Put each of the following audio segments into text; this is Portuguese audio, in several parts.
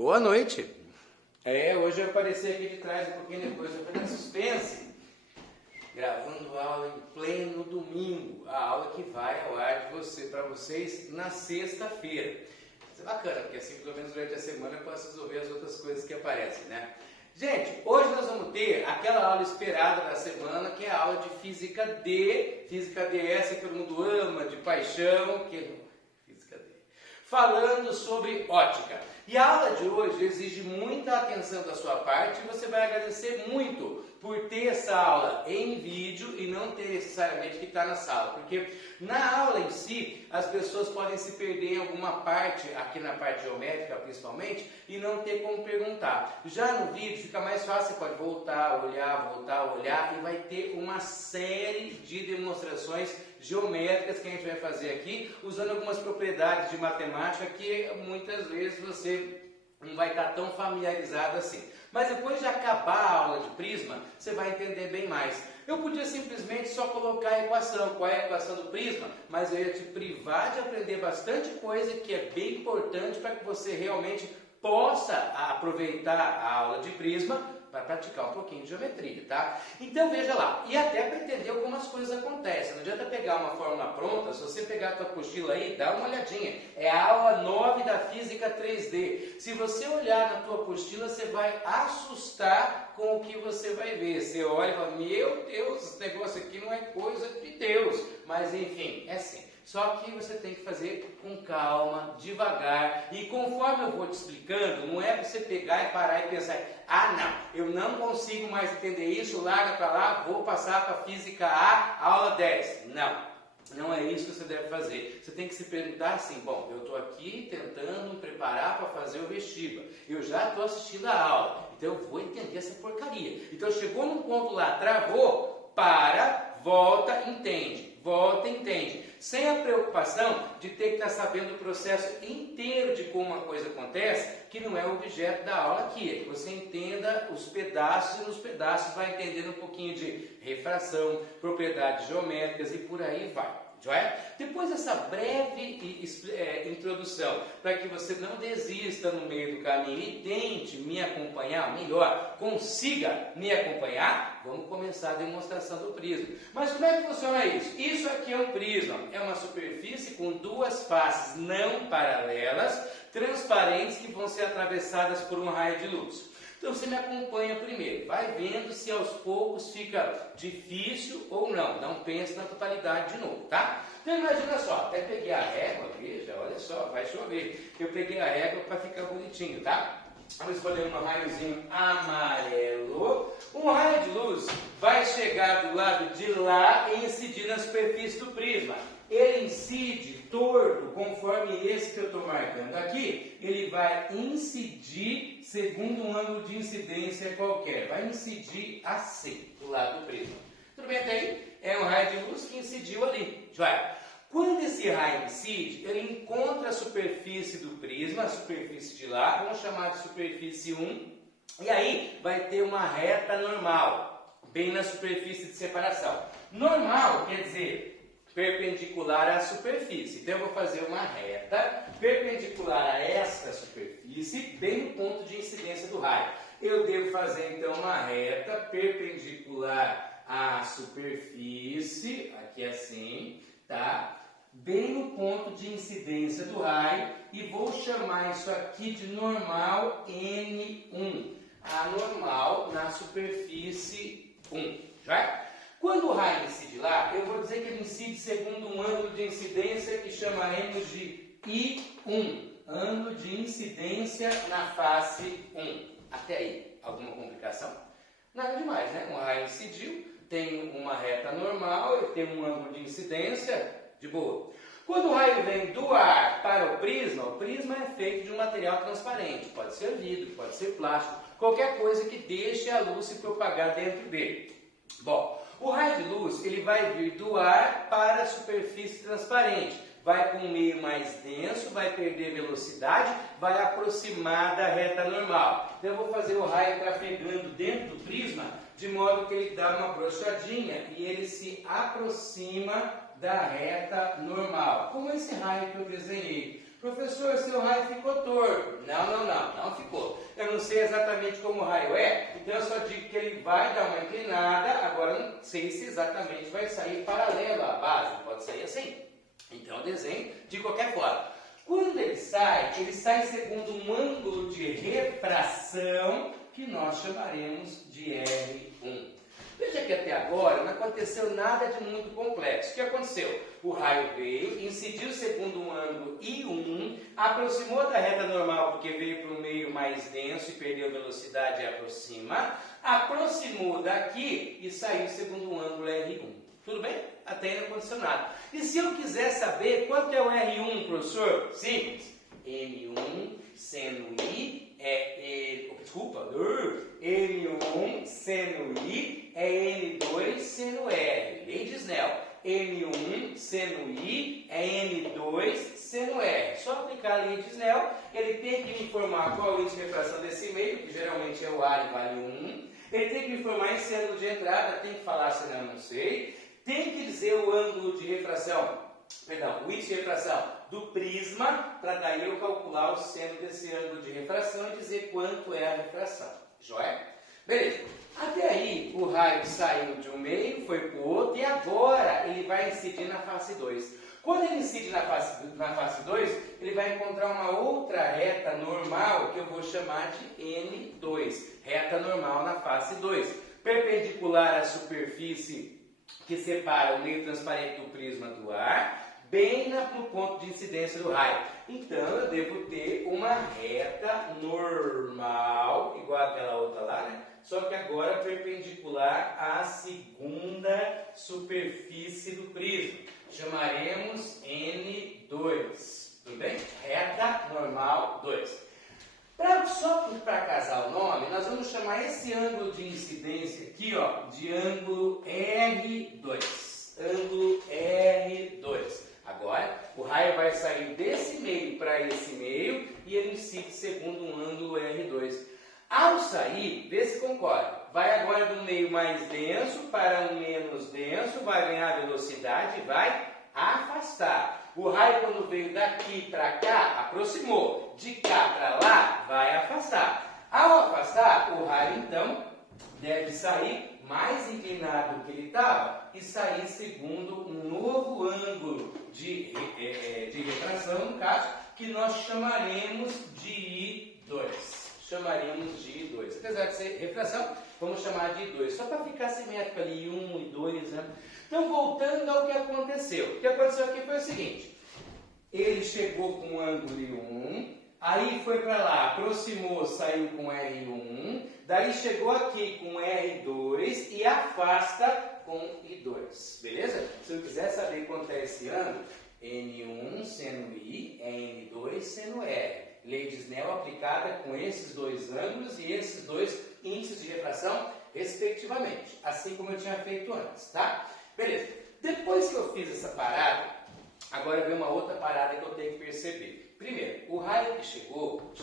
Boa noite. Hoje eu apareci aqui de trás um pouquinho depois, eu fui na suspense, gravando aula em pleno domingo, a aula que vai ao ar para vocês na sexta-feira. Isso é bacana, porque assim pelo menos durante a semana eu posso resolver as outras coisas que aparecem, né? Gente, hoje nós vamos ter aquela aula esperada da semana, que é a aula de Física D, Física D essa que todo mundo ama, de paixão, Física D, falando sobre ótica. E a aula de hoje exige muita atenção da sua parte e você vai agradecer muito por ter essa aula em vídeo e não ter necessariamente que estar na sala, porque na aula em si as pessoas podem se perder em alguma parte, aqui na parte geométrica principalmente, e não ter como perguntar. Já no vídeo fica mais fácil, você pode voltar, olhar e vai ter uma série de demonstrações geométricas que a gente vai fazer aqui, usando algumas propriedades de matemática que muitas vezes você não vai estar tão familiarizado assim. Mas depois de acabar a aula de prisma, você vai entender bem mais. Eu podia simplesmente só colocar a equação, qual é a equação do prisma, mas eu ia te privar de aprender bastante coisa que é bem importante para que você realmente possa aproveitar a aula de prisma para praticar um pouquinho de geometria, tá? Então veja lá, e até para entender algumas coisas acontecem, não adianta pegar uma fórmula pronta, se você pegar a tua apostila aí, dá uma olhadinha, é a aula 9 da Física 3D, se você olhar na tua apostila, você vai assustar com o que você vai ver, você olha e fala, meu Deus, esse negócio aqui não é coisa de Deus, mas enfim, é assim. Só que você tem que fazer com calma, devagar, e conforme eu vou te explicando, não é para você pegar e parar e pensar, ah não, eu não consigo mais entender isso, larga para lá, vou passar para Física A, aula 10. Não é isso que você deve fazer. Você tem que se perguntar assim, bom, eu estou aqui tentando me preparar para fazer o vestibular, eu já estou assistindo a aula, então eu vou entender essa porcaria. Então chegou num ponto lá, travou, para, volta, entende. Volta e entende, sem a preocupação de ter que estar sabendo o processo inteiro de como uma coisa acontece, que não é o objeto da aula aqui, é que você entenda os pedaços e nos pedaços vai entendendo um pouquinho de refração, propriedades geométricas e por aí vai. Depois dessa breve introdução, para que você não desista no meio do caminho e tente me acompanhar, melhor, consiga me acompanhar, vamos começar a demonstração do prisma. Mas como é que funciona isso? Isso aqui é um prisma, é uma superfície com duas faces não paralelas, transparentes, que vão ser atravessadas por um raio de luz. Então você me acompanha primeiro, vai vendo se aos poucos fica difícil ou não, não pense na totalidade de novo, tá? Então imagina só, até peguei a régua, veja, olha só, vai chover, eu peguei a régua para ficar bonitinho, tá? Vamos escolher um raiozinho amarelo, um raio de luz vai chegar do lado de lá e incidir na superfície do prisma. Ele incide torto, conforme esse que eu estou marcando aqui, ele vai incidir segundo um ângulo de incidência qualquer, vai incidir assim, do lado do prisma. Tudo bem até aí? É um raio de luz que incidiu ali, joia? Quando esse raio incide, ele encontra a superfície do prisma, a superfície de lá, vamos chamar de superfície 1, e aí vai ter uma reta normal, bem na superfície de separação. Normal quer dizer perpendicular à superfície. Então eu vou fazer uma reta perpendicular a esta superfície, bem no ponto de incidência do raio. Eu devo fazer então uma reta perpendicular à superfície, aqui assim, tá? Bem no ponto de incidência do raio, e vou chamar isso aqui de normal N1. A normal na superfície 1, já? Quando o raio incide lá, eu vou dizer que ele incide segundo um ângulo de incidência que chamaremos de I1. Ângulo de incidência na face 1. Até aí, alguma complicação? Nada demais, né? Um raio incidiu, tem uma reta normal, ele tem um ângulo de incidência, de boa. Quando o raio vem do ar para o prisma é feito de um material transparente. Pode ser vidro, pode ser plástico, qualquer coisa que deixe a luz se propagar dentro dele. Bom, o raio de luz ele vai vir do ar para a superfície transparente, vai para um meio mais denso, vai perder velocidade, vai aproximar da reta normal. Então eu vou fazer o raio trafegando dentro do prisma, de modo que ele dá uma brochadinha e ele se aproxima da reta normal, como esse raio que eu desenhei. Professor, seu raio ficou torto. Não ficou. Eu não sei exatamente como o raio é, então eu só digo que ele vai dar uma inclinada, agora eu não sei se exatamente vai sair paralelo à base, pode sair assim. Então eu desenho de qualquer forma. Quando ele sai segundo um ângulo de refração que nós chamaremos de R1. Veja que até agora não aconteceu nada de muito complexo. O que aconteceu? O raio veio, incidiu segundo um ângulo I1, aproximou da reta normal porque veio para um meio mais denso e perdeu velocidade e aproxima, aproximou daqui e saiu segundo um ângulo R1. Tudo bem? Até aí não aconteceu nada. E se eu quiser saber quanto é o R1, professor? Simples. M1 seno I M1 seno I é N2 seno R. Lei de Snell. M1 seno I é N2 seno R. Só aplicar a lei de Snell, ele tem que me informar qual é o índice de refração desse meio, que geralmente é o A e vale 1. Ele tem que me informar esse ângulo de entrada, tem que falar senão eu não sei. Tem que dizer o ângulo de refração, o índice de refração do prisma, para daí eu calcular o seno desse ângulo de refração e dizer quanto é a refração. Joia? Beleza. Até aí o raio saiu de um meio, foi para o outro e agora ele vai incidir na face 2. Quando ele incide na face 2, ele vai encontrar uma outra reta normal que eu vou chamar de N2. Reta normal na face 2. Perpendicular à superfície que separa o meio transparente do prisma do ar, bem no ponto de incidência do raio. Então, eu devo ter uma reta normal, igual aquela outra lá, né? Só que agora perpendicular à segunda superfície do prisma. Chamaremos N2. Tudo bem? Reta normal 2. Só para casar o nome, nós vamos chamar esse ângulo de incidência aqui, ó, de ângulo R2. Ângulo R2. Agora, o raio vai sair desse meio para esse meio e ele incide segundo um ângulo R2. Ao sair, vê se concorda. Vai agora do meio mais denso para um menos denso, vai ganhar velocidade e vai afastar. O raio, quando veio daqui para cá, aproximou. De cá para lá, vai afastar. Ao afastar, o raio, então, deve sair mais inclinado do que ele estava e sair segundo um novo ângulo de refração, no caso, que nós chamaremos de I2. Chamaremos de I2. Apesar de ser refração, vamos chamar de I2. Só para ficar simétrico ali, I1, I2, né? Então, voltando ao que aconteceu. O que aconteceu aqui foi o seguinte. Ele chegou com o ângulo I1, aí foi para lá, aproximou, saiu com R1, daí chegou aqui com R2 e afasta com I2. Beleza? Se eu quiser saber quanto é esse ângulo, N1 seno I é N2 seno R. Lei de Snell aplicada com esses dois ângulos e esses dois índices de refração, respectivamente. Assim como eu tinha feito antes, tá? Beleza. Depois que eu fiz essa parada, agora vem uma outra parada que eu tenho que perceber. Primeiro, o raio que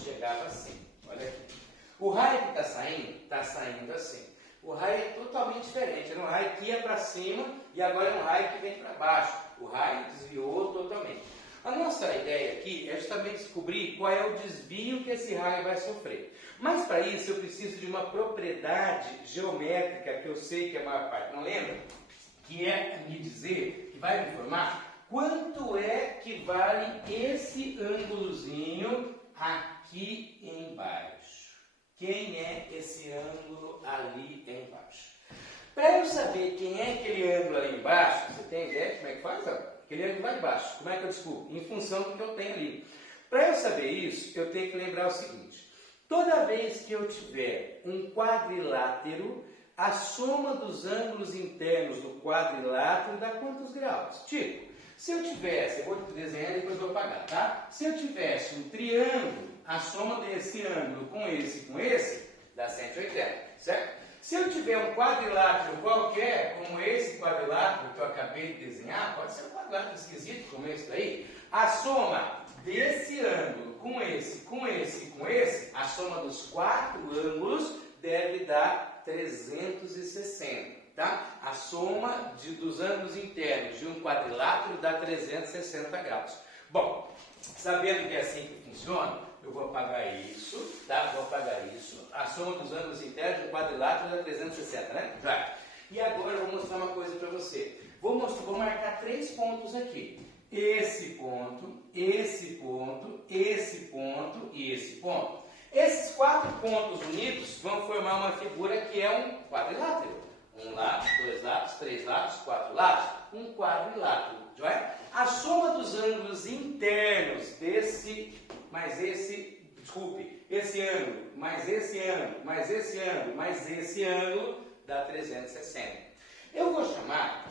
chegava assim. Olha aqui. O raio que está saindo assim. O raio é totalmente diferente. Era um raio que ia para cima e agora é um raio que vem para baixo. O raio desviou totalmente. A nossa ideia aqui é justamente descobrir qual é o desvio que esse raio vai sofrer. Mas para isso eu preciso de uma propriedade geométrica que eu sei que a maior parte não lembra, que é me dizer, que vai me informar quanto é que vale esse ângulozinho aqui embaixo. Quem é esse ângulo ali embaixo? Para eu saber quem é aquele ângulo ali embaixo, você tem ideia de como é que faz? Aquele ângulo lá embaixo, como é que eu descubro? Em função do que eu tenho ali. Para eu saber isso, eu tenho que lembrar o seguinte. Toda vez que eu tiver um quadrilátero, a soma dos ângulos internos do quadrilátero dá quantos graus? Tipo, se eu tivesse, eu vou desenhar e depois vou apagar, tá? Se eu tivesse um triângulo, a soma desse ângulo com esse, dá 180, certo? Se eu tiver um quadrilátero qualquer, como esse quadrilátero que eu acabei de desenhar, pode ser um quadrilátero esquisito como esse daí, a soma desse ângulo com esse, a soma dos quatro ângulos deve dar 360, tá? A soma dos ângulos internos de um quadrilátero dá 360 graus. Bom, sabendo que é assim que funciona, eu vou apagar isso, tá? Vou apagar isso. A soma dos ângulos internos do quadrilátero dá 360, né? Já. E agora eu vou mostrar uma coisa para você. Vou marcar 3 pontos aqui. Esse ponto, esse ponto, esse ponto e esse ponto. Esses 4 pontos unidos vão formar uma figura que é um quadrilátero. 1 lado, 2 lados, 3 lados, 4 lados. Um quadrilátero. Já é? A soma dos ângulos internos desse, mais esse, desculpe, esse ângulo, mais esse ângulo, mais esse ângulo, mais esse ângulo, dá 360. Eu vou chamar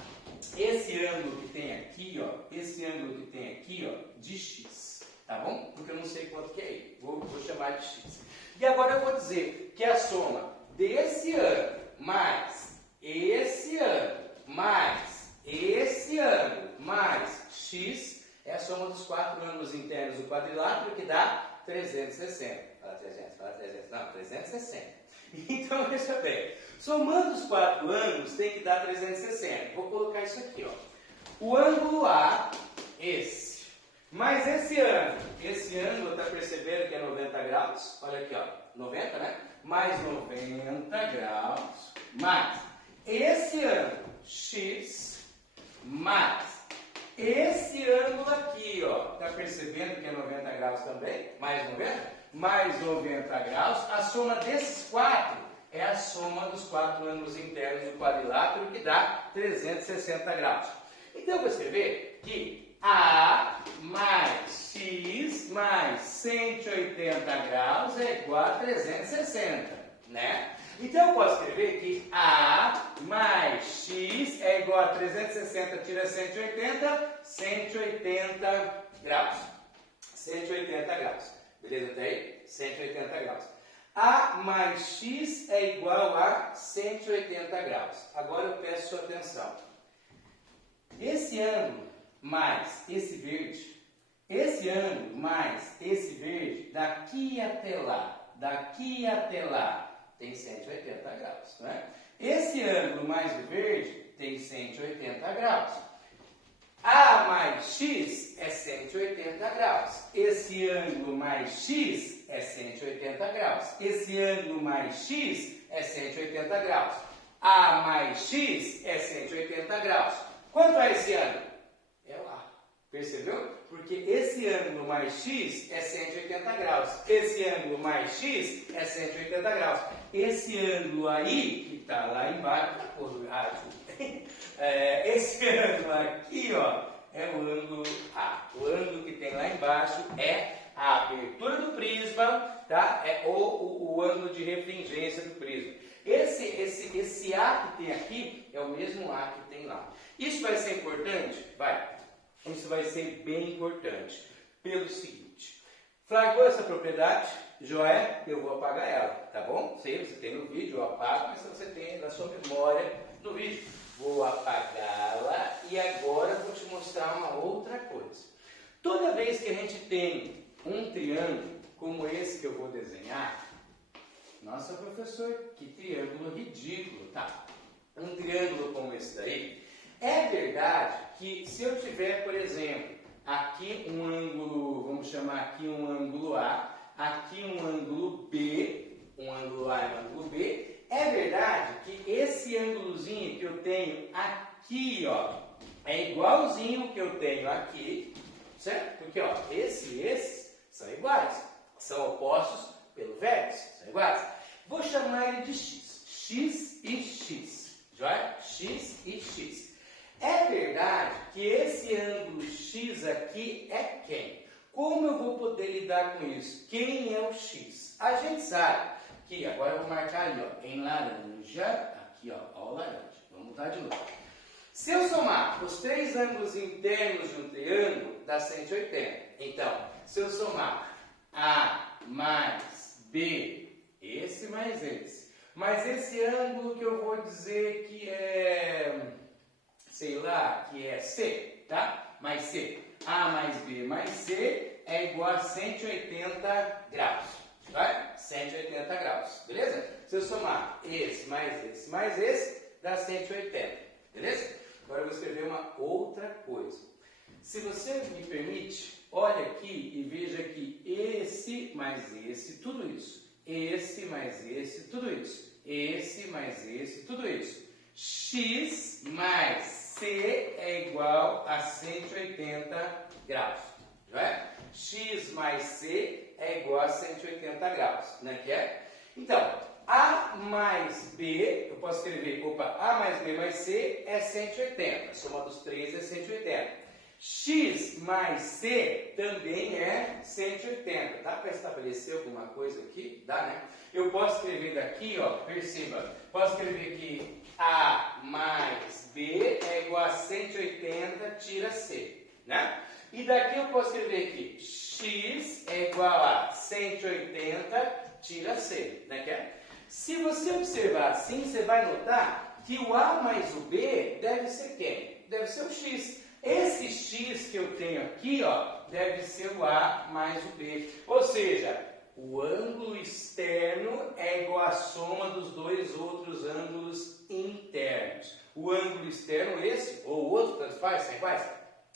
esse ângulo que tem aqui, ó, esse ângulo que tem aqui, ó, de x, tá bom? Porque eu não sei quanto que é. Vou chamar de x. E agora eu vou dizer que a soma desse ângulo mais esse ângulo mais esse ângulo mais x é a soma dos 4 ângulos internos do quadrilátero, que dá 360. Fala 300, não, 360. Então, veja bem, somando os 4 ângulos tem que dar 360. Vou colocar isso aqui, ó. O ângulo A, esse, mais esse ângulo, está percebendo que é 90 graus? Olha aqui, ó, 90, né? Mais 90 graus, mais esse ângulo, x, mais esse ângulo aqui, ó, está percebendo que é 90 graus também? Mais 90? Mais 90 graus. A soma desses 4 é a soma dos 4 ângulos internos do quadrilátero, que dá 360 graus. Então, eu vou escrever que A mais X mais 180 graus é igual a 360, né? Então, eu posso escrever que A mais X é igual a 360, tira 180, 180 graus. 180 graus. Beleza até aí? 180 graus. A mais X é igual a 180 graus. Agora eu peço sua atenção. Esse ângulo mais esse verde, esse ângulo mais esse verde, daqui até lá, tem 180 graus, né? Esse ângulo mais o verde tem 180 graus. A mais x é 180 graus. Esse ângulo mais x é 180 graus. Esse ângulo mais x é 180 graus. A mais x é 180 graus. Quanto é esse ângulo? É lá. Percebeu? Porque esse ângulo mais x é 180 graus. Esse ângulo mais x é 180 graus. Esse ângulo aí, que está lá embaixo, esse ângulo aqui, ó, é o ângulo A. O ângulo que tem lá embaixo é a abertura do prisma, tá? Ou o ângulo de refringência do prisma. Esse A que tem aqui é o mesmo A que tem lá. Isso vai ser importante? Vai. Isso vai ser bem importante. Pelo seguinte, flagrou essa propriedade? Joé, eu vou apagar ela, tá bom? Se você tem no vídeo, eu apago, mas se você tem na sua memória no vídeo. Vou apagá-la e agora eu vou te mostrar uma outra coisa. Toda vez que a gente tem um triângulo como esse que eu vou desenhar, nossa, professor, que triângulo ridículo, tá? Um triângulo como esse daí, é verdade que se eu tiver, por exemplo, aqui um ângulo, vamos chamar aqui um ângulo A, aqui um ângulo B, um ângulo A e um ângulo B, é verdade que esse ângulozinho que eu tenho aqui, ó, é igualzinho ao que eu tenho aqui, certo? Porque, ó, esse e esse são iguais, são opostos pelo vértice, são iguais. Vou chamar ele de x, x e x, joia? X e x. É verdade que esse ângulo x aqui é quem? Como eu vou poder lidar com isso? Quem é o x? A gente sabe que, agora eu vou marcar ali, ó, em laranja, aqui, ó, o laranja. Vamos mudar de novo. Se eu somar os 3 ângulos internos de um triângulo, dá 180. Então, se eu somar A mais B, esse mais esse, mas esse ângulo que eu vou dizer que é, sei lá, que é C, tá? Mais C. A mais B mais C é igual a 180 graus. Vai? 180 graus, beleza? Se eu somar esse mais esse, dá 180, beleza? Agora eu vou escrever uma outra coisa. Se você me permite, olha aqui e veja que esse mais esse, tudo isso. Esse mais esse, tudo isso. Esse mais esse, tudo isso. X mais C é igual a 180 graus. Não é? X mais C é igual a 180 graus. Não é que é? Então, A mais B, eu posso escrever, A mais B mais C é 180. A soma dos três é 180. X mais C também é 180. Dá para estabelecer alguma coisa aqui? Dá, né? Eu posso escrever daqui, ó, perceba, posso escrever que A mais B é igual a 180, tira C, né? E daqui eu posso escrever que X é igual a 180, tira C, né? Que é? Se você observar assim, você vai notar que o A mais o B deve ser quem? Deve ser o X. Esse X que eu tenho aqui, ó, deve ser o A mais o B. Ou seja, o ângulo externo é igual à soma dos dois outros ângulos internos. O ângulo externo, esse ou o outro, tanto faz, sem faz.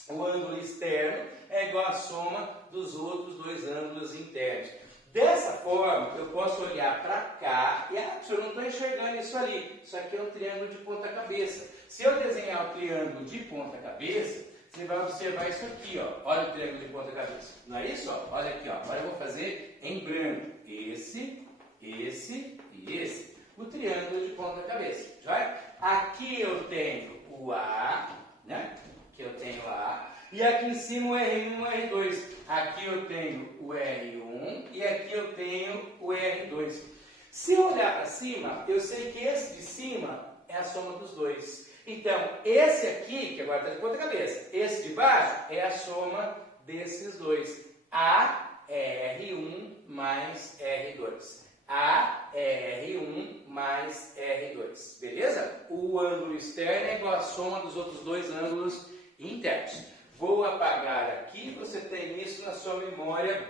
O ângulo externo é igual à soma dos outros dois ângulos internos. Dessa forma, eu posso olhar para cá e, eu não estou enxergando isso ali. Isso aqui é um triângulo de ponta cabeça. Se eu desenhar o triângulo de ponta cabeça, você vai observar isso aqui, ó. Olha o triângulo de ponta cabeça. Não é isso? Ó? Olha aqui, ó. Agora eu vou fazer em branco. Esse e esse. O triângulo de ponta cabeça. Já? Aqui eu tenho o A, né? Aqui eu tenho o A. E aqui em cima o R1 e o R2. Aqui eu tenho o R1 e aqui eu tenho o R2. Se eu olhar para cima, eu sei que esse de cima é a soma dos dois. Então, esse aqui, que agora está de ponta cabeça, esse de baixo é a soma desses dois. A é R1 mais R2. A é R1 mais R2. Beleza? O ângulo externo é igual à soma dos outros dois ângulos internos. Vou apagar aqui, você tem isso na sua memória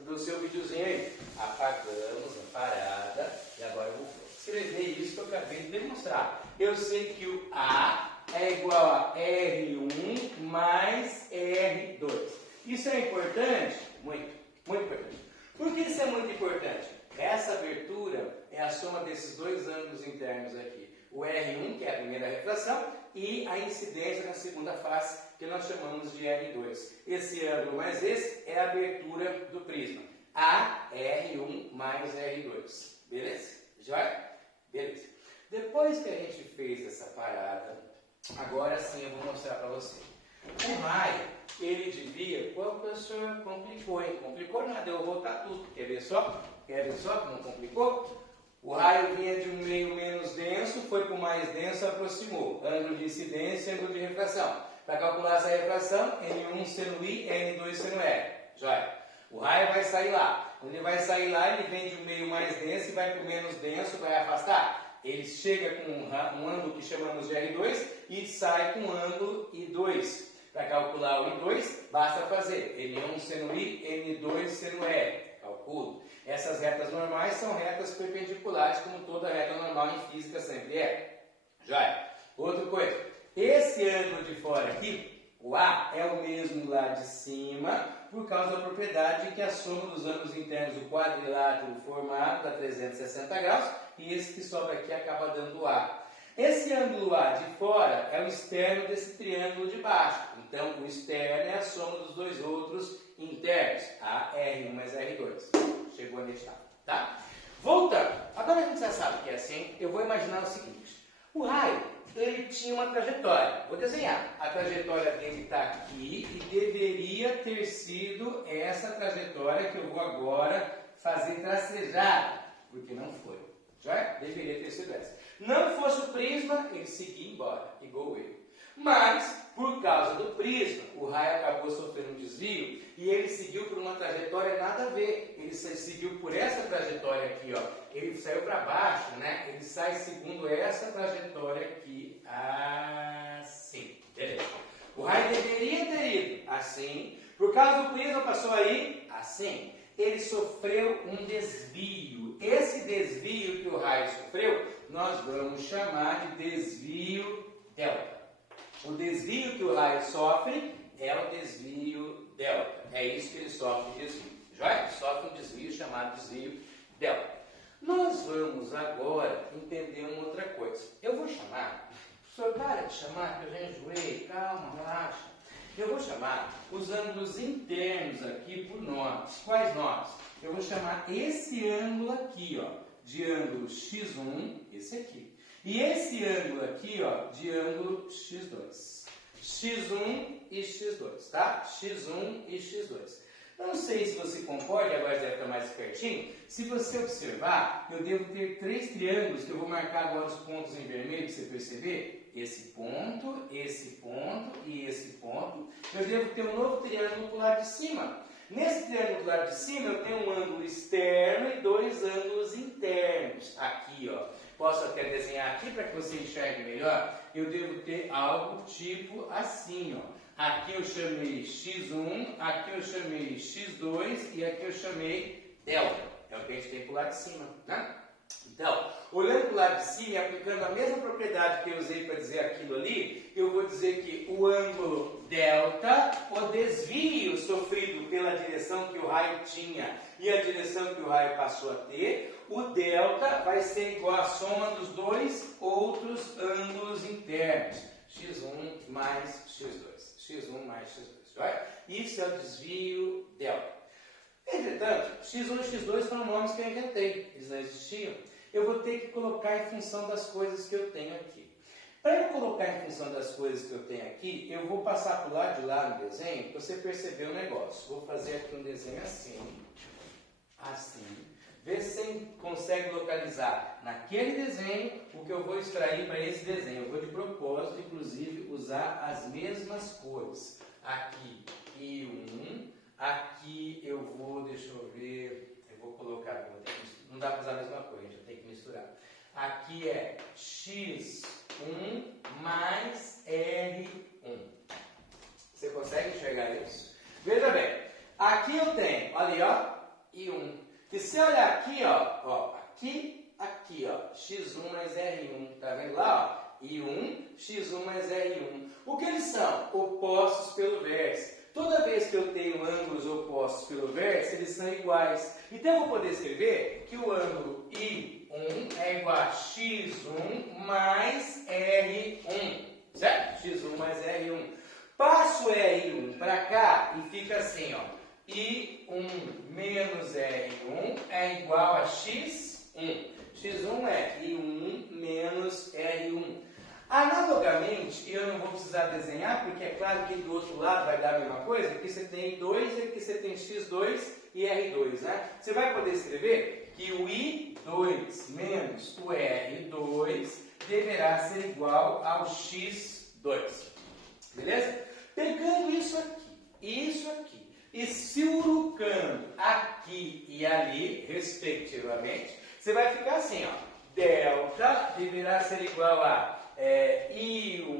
do seu videozinho aí. Apagamos a parada e agora eu vou escrever isso que eu acabei de demonstrar. Eu sei que o A é igual a R1 mais R2. Isso é importante? Muito, muito importante. Por que isso é muito importante? Essa abertura é a soma desses dois ângulos internos aqui. O R1, que é a primeira refração, e a incidência na segunda face, que nós chamamos de R2. Esse ângulo mais esse é a abertura do prisma. A R1 mais R2. Beleza? Já? Beleza. Depois que a gente fez essa parada, agora sim eu vou mostrar para você. O raio, ele devia... Pô, professor, complicou, hein? Complicou nada, eu vou voltar tudo. Quer ver só? Quer ver só que não complicou? O raio vinha de um meio menos denso, foi para o mais denso, aproximou. Ângulo de incidência e ângulo de refração. Para calcular essa refração, N1 sendo I, N2 sendo R. Joia. O raio vai sair lá. Quando ele vai sair lá, ele vem de um meio mais denso e vai para o menos denso, vai afastar. Ele chega com um ângulo que chamamos de R2 e sai com um ângulo I2. Para calcular o I2, basta fazer N1 sendo I, N2 sendo R. Calculo. Essas retas normais são retas perpendiculares, como toda reta normal em física sempre é. Joia. Outra coisa. Esse ângulo de fora aqui, o A, é o mesmo lá de cima, por causa da propriedade que a soma dos ângulos internos do quadrilátero formado dá 360 graus, e esse que sobra aqui acaba dando A. Esse ângulo A de fora é o externo desse triângulo de baixo. Então, o externo é a soma dos dois outros internos, A, R1 mais R2. Chegou onde está, tá? Voltando. Agora a gente já sabe que é assim. Eu vou imaginar o seguinte. O raio, ele tinha uma trajetória. Vou desenhar. A trajetória dele está aqui e deveria ter sido essa trajetória que eu vou agora fazer tracejada, porque não foi. Já deveria ter sido essa. Não fosse o prisma, ele seguia embora, igual eu. Mas, por causa do prisma, o raio acabou sofrendo um desvio e ele seguiu por uma trajetória nada a ver. Ele seguiu por essa trajetória aqui, ó. Ele saiu para baixo, né? Ele sai segundo essa trajetória aqui, assim. Beleza. O raio deveria ter ido assim. Por causa do prisma, passou aí, assim. Ele sofreu um desvio. Esse desvio que o raio sofreu, nós vamos chamar de desvio delta. O desvio que o raio sofre, é o desvio delta. É isso que ele sofre de desvio. Joia? Ele sofre um desvio chamado desvio delta. Nós vamos agora entender uma outra coisa. Eu vou chamar, professor, para de chamar, que eu já enjoei, calma, relaxa. Eu vou chamar os ângulos internos aqui por nomes. Quais nomes? Eu vou chamar esse ângulo aqui, ó, de ângulo x1, esse aqui. E esse ângulo aqui, ó, de ângulo x2. x1 e x2, tá? x1 e x2. Eu não sei se você concorda, agora deve estar mais pertinho. Se você observar, eu devo ter 3 triângulos, que eu vou marcar agora os pontos em vermelho, para você perceber. Esse ponto e esse ponto. Eu devo ter um novo triângulo para o lado de cima. Nesse triângulo do lado de cima, eu tenho um ângulo externo e 2 ângulos internos. Aqui, ó. Posso até desenhar aqui para que você enxergue melhor. Eu devo ter algo tipo assim, ó. Aqui eu chamei x1, aqui eu chamei x2 e aqui eu chamei delta. É o que a gente tem para o lado de cima, né? Então, olhando para o lado de cima e aplicando a mesma propriedade que eu usei para dizer aquilo ali, eu vou dizer que o ângulo delta, o desvio sofrido pela direção que o raio tinha e a direção que o raio passou a ter, o delta vai ser igual à soma dos 2 outros ângulos internos, x1 mais x2. x1 mais x2. Right? Isso é o desvio delta. Entretanto, x1 e x2 foram nomes que eu inventei. Eles não existiam. Eu vou ter que colocar em função das coisas que eu tenho aqui. Para eu colocar em função das coisas que eu tenho aqui, eu vou passar para o lado de lá no desenho para você perceber o negócio. Vou fazer aqui um desenho assim. Assim. Vê se você consegue localizar naquele desenho o que eu vou extrair para esse desenho. Eu vou de propósito, inclusive, usar as mesmas cores. Aqui I1, aqui eu vou, deixa eu ver, eu vou colocar, não dá para usar a mesma cor, a gente tem que misturar. Aqui é X1 mais R1. Você consegue enxergar isso? Veja bem, aqui eu tenho, olha aí, ó, I1. E se olhar aqui, ó, aqui, ó, x1 mais r1, tá vendo lá, ó, I1, x1 mais r1. O que eles são? Opostos pelo vértice. Toda vez que eu tenho ângulos opostos pelo vértice, eles são iguais. Então eu vou poder escrever que o ângulo I1 é igual a x1 mais r1, certo? x1 mais r1. Passo r1 para cá e fica assim, ó. I1 menos R1 é igual a X1. X1 é I1 menos R1. Analogamente, eu não vou precisar desenhar, porque é claro que do outro lado vai dar a mesma coisa. Aqui você tem I2 e aqui você tem X2 e R2, né? Você vai poder escrever que o I2 menos o R2 deverá ser igual ao X2. Beleza? Pegando isso aqui, e siurucando aqui e ali, respectivamente, você vai ficar assim, ó. Delta deverá ser igual a I1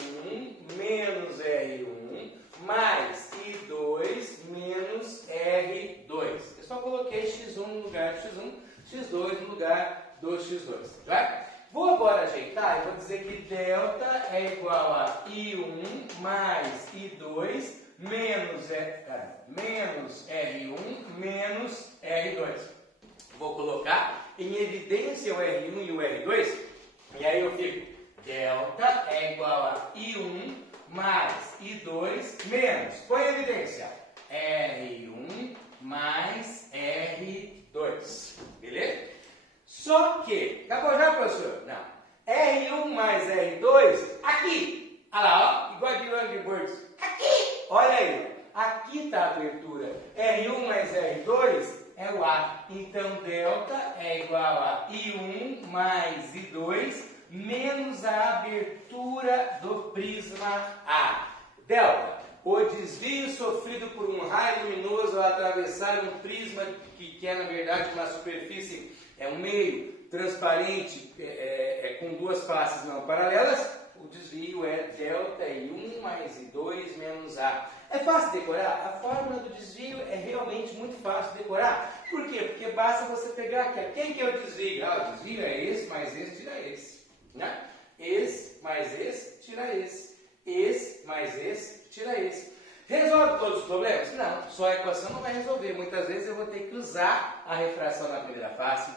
menos R1 mais I2 menos R2. Eu só coloquei X1 no lugar de X1, X2 no lugar do X2. Right? Vou agora ajeitar e vou dizer que delta é igual a I1 mais I2 menos R1 menos R2. Vou colocar em evidência o R1 e o R2, e aí eu fico, delta é igual a I1 mais I2 menos, põe em evidência, R1 mais R2. Beleza? Só que, acabou já, professor? Não. R1 mais R2, aqui. Olha lá, ó, igual de Angry Birds. Aqui. Olha aí, aqui está a abertura. R1 mais R2 é o A. Então, delta é igual a I1 mais I2 menos a abertura do prisma A. Delta, o desvio sofrido por um raio luminoso ao atravessar um prisma que é, na verdade, uma superfície, um meio transparente com duas faces não paralelas. O desvio é delta I1 mais I2 menos A. É fácil decorar? A fórmula do desvio é realmente muito fácil de decorar. Por quê? Porque basta você pegar aqui. Quem que é o desvio? O desvio é esse mais esse, tira esse. Né? Esse mais esse, tira esse. Esse mais esse, tira esse. Resolve todos os problemas? Não, só a equação não vai resolver. Muitas vezes eu vou ter que usar a refração na primeira face,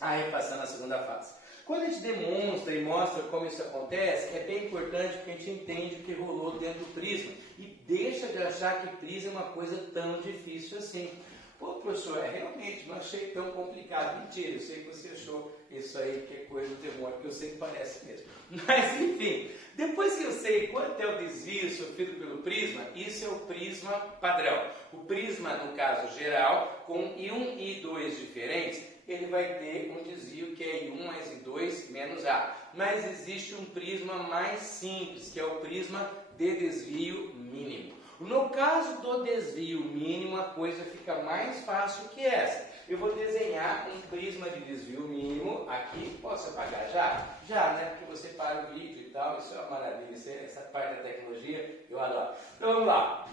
a refração na segunda face. Quando a gente demonstra e mostra como isso acontece, é bem importante porque a gente entende o que rolou dentro do prisma e deixa de achar que prisma é uma coisa tão difícil assim. Pô, professor, realmente não achei tão complicado. Mentira, eu sei que você achou isso aí que é coisa do demônio, porque eu sei que parece mesmo. Mas, enfim, depois que eu sei quanto é o desvio sofrido pelo prisma, isso é o prisma padrão. O prisma, no caso geral, com I1 e I2 diferentes, ele vai ter um desvio que é I1 mais I2 menos A. Mas existe um prisma mais simples, que é o prisma de desvio mínimo. No caso do desvio mínimo, a coisa fica mais fácil que essa. Eu vou desenhar um prisma de desvio mínimo aqui. Posso apagar já? Já, né? Porque você para o vídeo e tal, isso é uma maravilha. Essa parte da tecnologia eu adoro. Então vamos lá.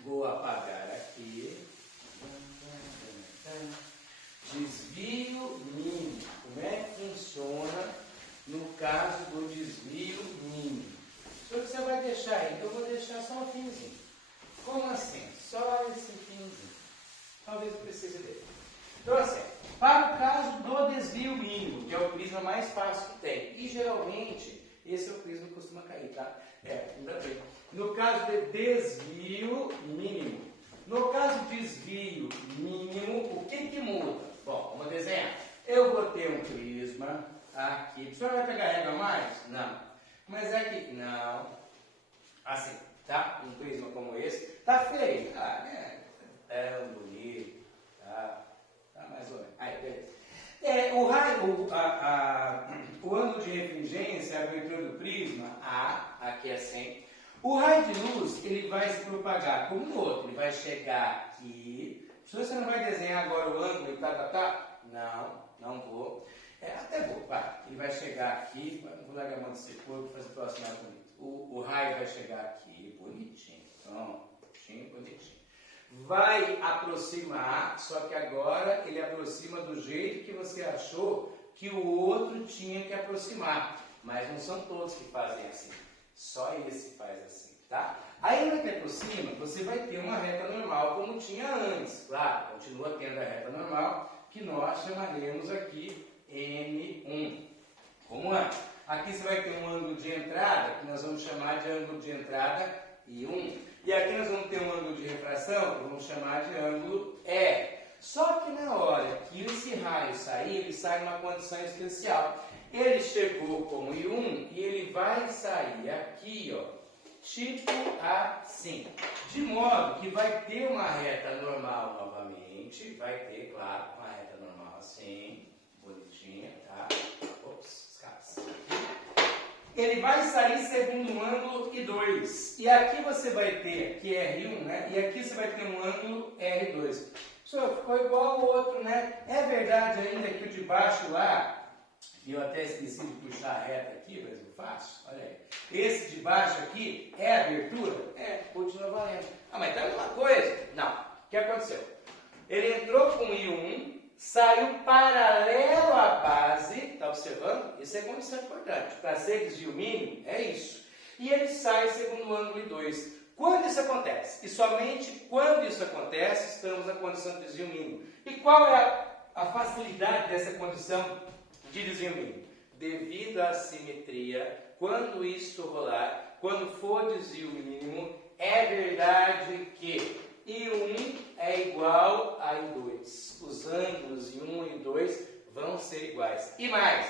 Vou apagar aqui. Desvio mínimo. Como é que funciona no caso do desvio mínimo? Só que você vai deixar aí. Eu vou deixar só um finzinho. Como assim? Só esse finzinho. Talvez eu precise dele. Então assim, para o caso do desvio mínimo, que é o prisma mais fácil que tem, e geralmente esse é o prisma que costuma cair, tá? Ainda bem. No caso de desvio mínimo. No caso de desvio mínimo, o que muda? Bom, vamos desenhar. Eu vou ter um prisma aqui. O senhor vai pegar régua a mais? Não. Mas aqui, não. Assim. Tá? Um prisma como esse. Tá feio? Ah, né? É bonito. Tá mais ou menos. Aí, beleza. O raio, o ângulo de refringência, a abertura do prisma, aqui é assim. O raio de luz, ele vai se propagar como no outro. Ele vai chegar aqui. Se você não vai desenhar agora o ângulo e tá? Não vou. Até vou, vai. Ele vai chegar aqui. Não vou largar a mão desse corpo para fazer o próximo mais bonito. O raio vai chegar aqui, bonitinho, bonitinho. Vai aproximar, só que agora ele aproxima do jeito que você achou que o outro tinha que aproximar. Mas não são todos que fazem assim. Só esse faz assim, tá? Aí na que aproxima, você vai ter uma reta normal como tinha antes. Claro, continua tendo a reta normal, que nós chamaremos aqui N1, como antes. Aqui você vai ter um ângulo de entrada, que nós vamos chamar de ângulo de entrada I1. E aqui nós vamos ter um ângulo de refração, que vamos chamar de ângulo E. Só que na hora que esse raio sair, ele sai numa condição especial. Ele chegou como I1 e ele vai sair aqui, ó, tipo assim. De modo que vai ter uma reta normal novamente. Vai ter, claro, uma reta normal assim, bonitinha, tá? Ops, escapa. Ele vai sair segundo um ângulo I2. E aqui você vai ter, aqui é R1, né? E aqui você vai ter um ângulo R2. Pessoal, ficou igual ao outro, né? É verdade ainda que o de baixo lá, e eu até esqueci de puxar a reta aqui, mas eu faço, olha aí. Esse de baixo aqui é abertura? Continua valendo. Mas tá a mesma coisa? Não. O que aconteceu? Ele entrou com I1, saiu paralelo à base, está observando? Isso é condição importante. Para ser desvio mínimo, é isso. E ele sai segundo o ângulo I2. Quando isso acontece? E somente quando isso acontece, estamos na condição de desvio mínimo. E qual é a facilidade dessa condição de desvio mínimo? Devido à simetria, quando isso rolar, quando for desvio mínimo, é verdade que I1 é igual a I2. Os ângulos I1 e I2 vão ser iguais. E mais,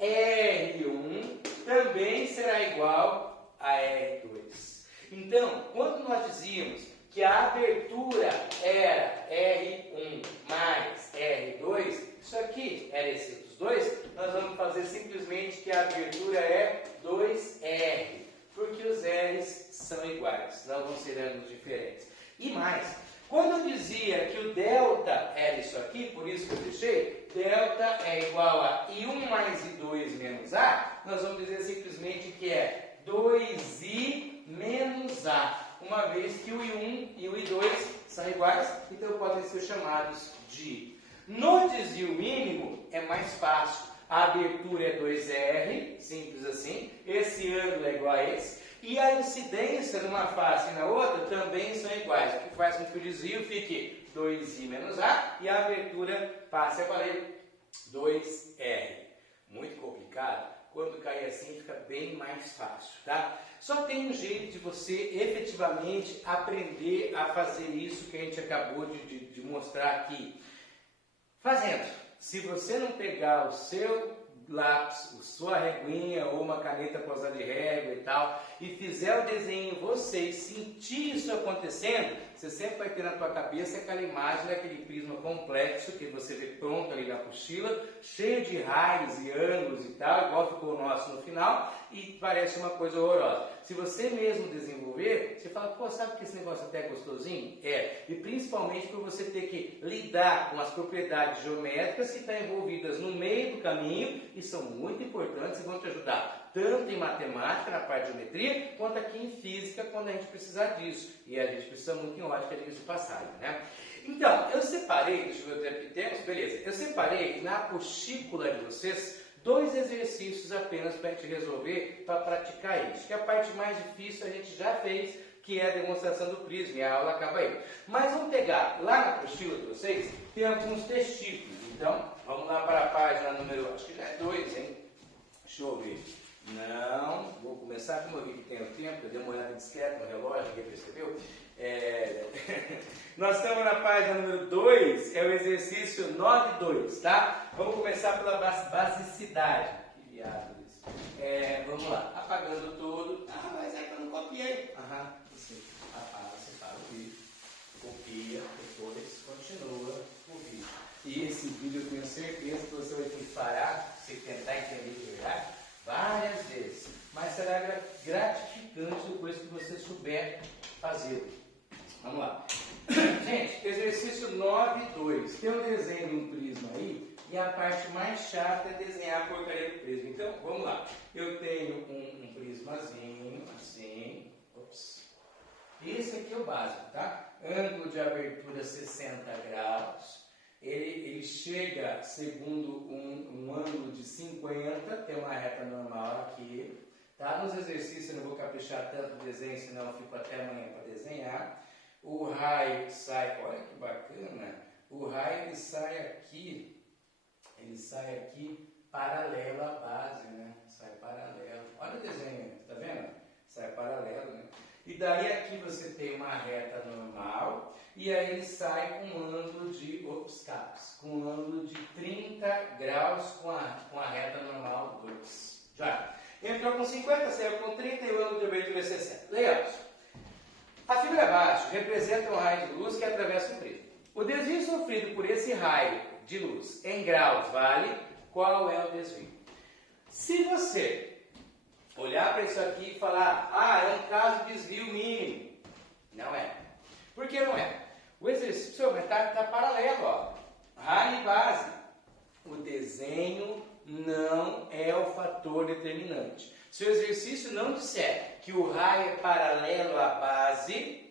R1 também será igual a R2. Então, quando nós dizíamos que a abertura era R1 mais R2, isso aqui era esse dos dois, nós vamos fazer simplesmente que a abertura é 2R, porque os R's são iguais, não vão ser ângulos diferentes. E mais, quando eu dizia que o delta era isso aqui, por isso que eu deixei, delta é igual a I1 mais I2 menos A, nós vamos dizer simplesmente que é 2I menos A, uma vez que o I1 e o I2 são iguais, então podem ser chamados de. No desvio mínimo é mais fácil, a abertura é 2R, simples assim, esse ângulo é igual a esse, E a incidência numa face e na outra também são iguais, o que faz com que o desvio fique 2i menos a e a abertura passe a valer 2r. Muito complicado. Quando cair assim fica bem mais fácil, tá? Só tem um jeito de você efetivamente aprender a fazer isso que a gente acabou de mostrar aqui. Fazendo. Se você não pegar o seu lápis, a sua reguinha ou uma caneta posada de régua e tal, e fizer o desenho em você e sentir isso acontecendo, você sempre vai ter na tua cabeça aquela imagem daquele prisma complexo que você vê pronto ali na apostila, cheio de raios e ângulos e tal, igual ficou o nosso no final, e parece uma coisa horrorosa. Se você mesmo desenvolver, você fala, pô, sabe que esse negócio até é gostosinho? É. E principalmente por você ter que lidar com as propriedades geométricas que estão envolvidas no meio do caminho e são muito importantes e vão te ajudar tanto em matemática, na parte de geometria, quanto aqui em física, quando a gente precisar disso. E a gente precisa muito em ótica, diga-se de passagem, né? Então, eu separei, deixa eu ver o tempo que temos, beleza. Eu separei na apostila de vocês 2 exercícios apenas para a gente resolver, para praticar isso. Que a parte mais difícil a gente já fez, que é a demonstração do prisma, e a aula acaba aí. Mas vamos pegar, lá na apostila de vocês, tem alguns testículos. Então, vamos lá para a página número, acho que já é 2, hein? Deixa eu ver. Não, vou começar, como eu vi que tem o tempo, eu dei uma olhada discreta no relógio, ninguém percebeu. Nós estamos na página número 2, é o exercício 9.2, tá? Vamos começar pela basicidade. Que viado isso. Vamos lá, apagando tudo. Ah, mas é que eu não copiei. Aham, você apaga, separa o vídeo, copia, depois continua o vídeo. E esse vídeo eu tenho certeza que você vai ter que parar, você tentar entender de verdade, várias vezes. Mas será gratificante depois que você souber fazer. Vamos lá. Gente, exercício 9.2. Tem um desenho de um prisma aí, e a parte mais chata é desenhar a porcaria do prisma. Então, vamos lá. Eu tenho um prismazinho, assim. Ops. Esse aqui é o básico, tá? Ângulo de abertura 60 graus. Ele chega segundo um ângulo de 50, tem uma reta normal aqui. Tá? Nos exercícios eu não vou caprichar tanto no desenho, senão eu fico até amanhã para desenhar. O raio sai, olha que bacana, o raio ele sai aqui paralelo à base, né? Sai paralelo. Olha o desenho, tá vendo? Sai paralelo, né? E daí aqui você tem uma reta normal, e aí ele sai com um ângulo de, com um ângulo de 30 graus com a reta normal 2. Já. Entrou com 50, saiu com 30 e o ângulo de abertura é 60. Legal. A figura abaixo representa um raio de luz que atravessa o prisma. O desvio sofrido por esse raio de luz em graus vale qual é o desvio. Se você olhar para isso aqui e falar, é um caso de desvio mínimo. Não é. Por que não é? O exercício está paralelo, ó. Raio e base. O desenho não é o fator determinante. Se o exercício não disser que o raio é paralelo à base,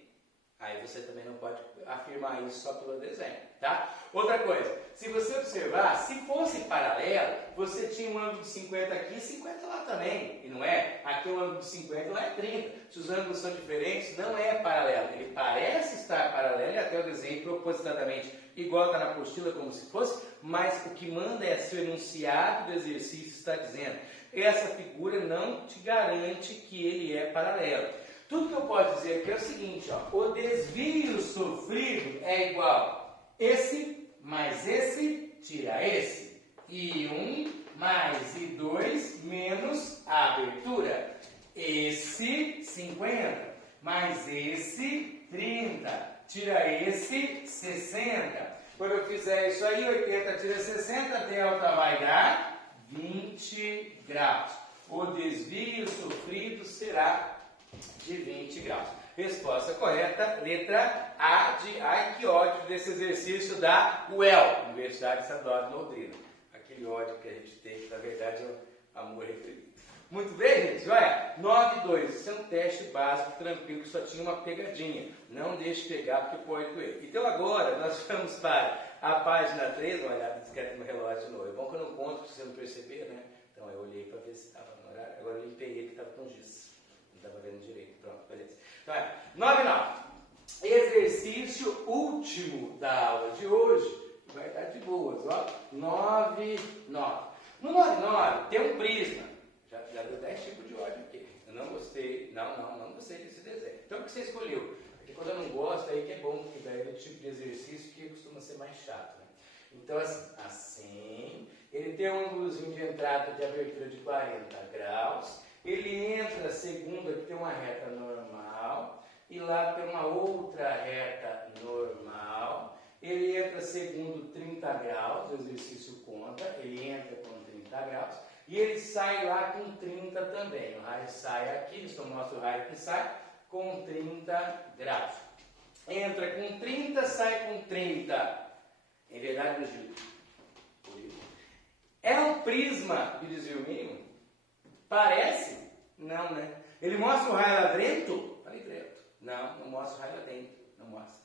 aí você também não pode afirmar isso só pelo desenho, tá? Outra coisa, se você observar, se fosse paralelo, você tinha um ângulo de 50 aqui e 50 lá também, e não é? Aqui é um ângulo de 50 lá é 30. Se os ângulos são diferentes, não é paralelo. Ele parece estar paralelo e até o desenho propositadamente igual está na apostila como se fosse, mas o que manda é se o enunciado do exercício está dizendo. Essa figura não te garante que ele é paralelo. Tudo que eu posso dizer aqui é o seguinte, ó, o desvio sofrido é igual esse mais esse tira esse, e 1 mais I2 menos a abertura, esse 50 mais esse 30, tira esse 60. Quando eu fizer isso aí, 80 tira 60, delta vai dar 20 graus. O desvio sofrido será de 20 graus. Resposta correta, letra A de ai que ódio desse exercício da UEL, Universidade Estadual de Londrina. Aquele ódio que a gente tem, que na verdade é o amor reprimido. Muito bem, gente? Olha, 9.2. Isso é um teste básico, tranquilo, que só tinha uma pegadinha. Não deixe pegar, porque pode doer. Então agora, nós vamos para a página 3. Uma olhada discreta no relógio de novo. É bom que eu não conto, para você não perceber, né? Então eu olhei para ver se estava no horário. Agora eu limpei ele que estava com giz. Não estava vendo direito. Pronto, beleza. Então é 9,9. Exercício último da aula de hoje. Vai dar de boas, ó. 9,9. No 9,9 tem um prisma. Já deu 10 tipos de ódio aqui. Eu não gostei. Não gostei desse desenho. Então o que você escolheu? Porque quando eu não gosto, aí que é bom, porque daí é o tipo de exercício que costuma ser mais chato, né? Então assim, ele tem um ângulozinho de entrada de abertura de 40 graus. Ele entra segundo, aqui tem uma reta normal. E lá tem uma outra reta normal. Ele entra segundo 30 graus, o exercício conta, ele entra com 30 graus. E ele sai lá com 30 também. O raio sai aqui, isso mostra o raio que sai com 30 graus. Entra com 30, sai com 30. Em verdade, Gil, é um prisma de desvio mínimo? Parece? Não, né? Ele mostra o raio lá dentro? Falei dentro. Não mostra o raio lá dentro. Não mostra.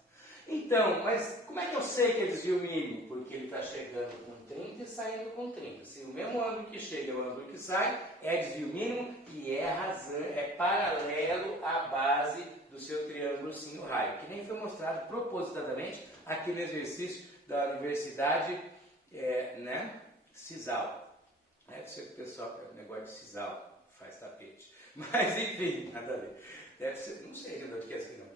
Então, mas como é que eu sei que é desvio mínimo? Porque ele está chegando com 30 e saindo com 30. Se o mesmo ângulo que chega é o ângulo que sai, é desvio mínimo e é paralelo à base do seu triângulo sino-raio, que nem foi mostrado propositadamente aqui no exercício da Universidade Cisal. Deve ser que o pessoal que é negócio de Cisal faz tapete. Mas enfim, nada a ver. Deve ser, não sei de onde que é assim não.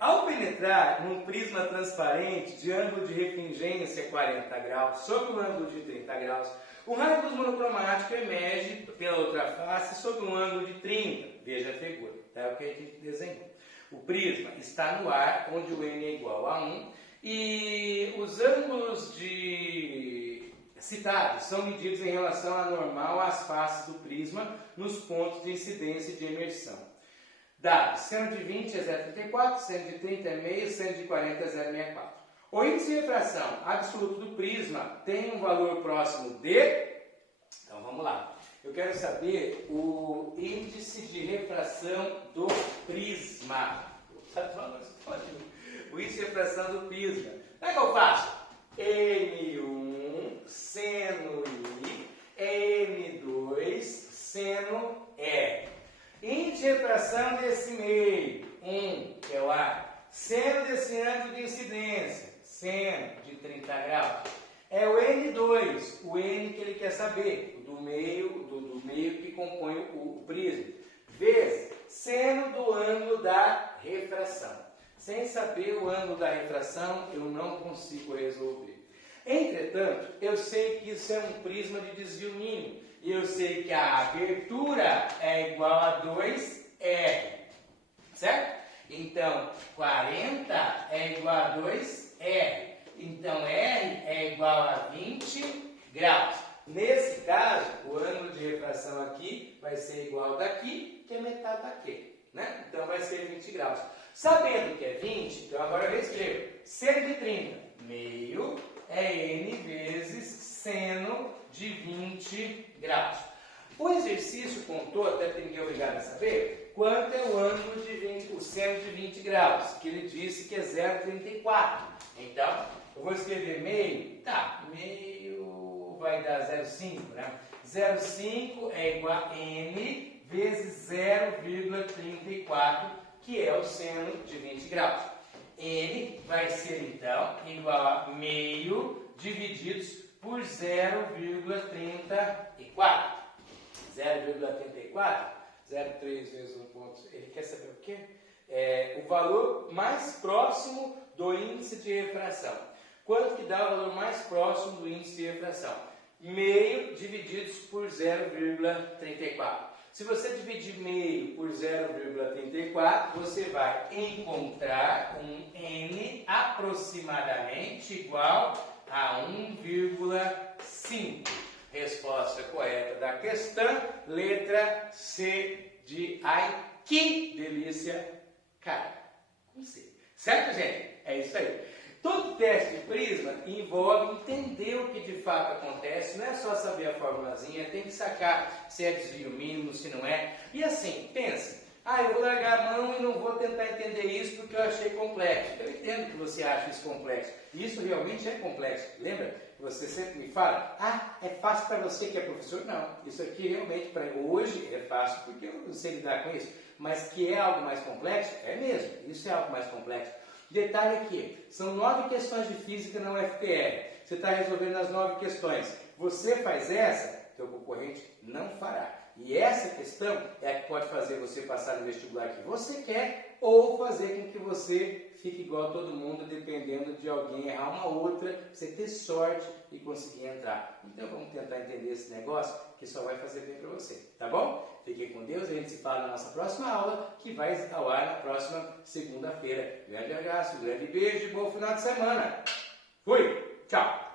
Ao penetrar num prisma transparente de ângulo de refringência 40 graus sobre o ângulo de 30 graus, o raio luz monocromático emerge pela outra face sobre um ângulo de 30. Veja a figura, é o que a gente desenhou. O prisma está no ar, onde o n é igual a 1, e os ângulos citados são medidos em relação à normal às faces do prisma nos pontos de incidência e de emersão. Dados, seno de 20 é 0,34, seno de 30 é meio, seno de 40 é 0,64. O índice de refração absoluto do prisma tem um valor próximo de... Então vamos lá. Eu quero saber o índice de refração do prisma. O índice de refração do prisma. Como é que eu faço? N1 seno I é N2 seno E. Índice de refração desse meio, 1, que é o A. Seno desse ângulo de incidência, seno de 30 graus, é o N2, o N que ele quer saber, do meio que compõe o prisma, vezes seno do ângulo da refração. Sem saber o ângulo da refração, eu não consigo resolver. Entretanto, eu sei que isso é um prisma de desvio mínimo. E eu sei que a abertura é igual a 2R. Certo? Então, 40 é igual a 2R. Então, R é igual a 20 graus. Nesse caso, o ângulo de refração aqui vai ser igual ao daqui, que é metade daqui. Né? Então, vai ser 20 graus. Sabendo que é 20, então agora eu reescrevo. Seno de 30, meio, é N vezes seno de 20 graus. O exercício contou, até porque ninguém é obrigado a saber, quanto é o ângulo de 20, o seno de 20 graus, que ele disse que é 0,34. Então, eu vou escrever meio, meio vai dar 0,5, né? 0,5 é igual a N vezes 0,34, que é o seno de 20 graus. N vai ser, então, igual a meio divididos por 0,34. 0,34, 0,3 vezes 1,5. Ele quer saber o quê? O valor mais próximo do índice de refração. Quanto que dá o valor mais próximo do índice de refração? Meio divididos por 0,34. Se você dividir meio por 0,34, você vai encontrar um N aproximadamente igual a 1,5. Resposta correta da questão, letra C de ai. Que delícia, cara. Com C. Certo, gente? É isso aí. Todo teste de prisma envolve entender o que de fato acontece, não é só saber a formulazinha, tem que sacar se é desvio mínimo, se não é. E assim, pensa, eu vou largar a mão e não vou tentar entender isso porque eu achei complexo. Eu entendo que você acha isso complexo. Isso realmente é complexo. Lembra? Você sempre me fala, é fácil para você que é professor? Não, isso aqui realmente para hoje é fácil porque eu não sei lidar com isso. mas que é algo mais complexo, é mesmo, isso é algo mais complexo. Detalhe aqui, são 9 questões de física na UFPR, você está resolvendo as 9 questões, você faz essa, teu concorrente não fará. E essa questão é a que pode fazer você passar no vestibular que você quer ou fazer com que você fique igual a todo mundo, dependendo de alguém errar uma outra, você ter sorte e conseguir entrar. Então vamos tentar entender esse negócio que só vai fazer bem para você, tá bom? Fique com Deus, a gente se fala na nossa próxima aula, que vai ao ar na próxima segunda-feira. Grande abraço, grande beijo e bom final de semana. Fui, tchau!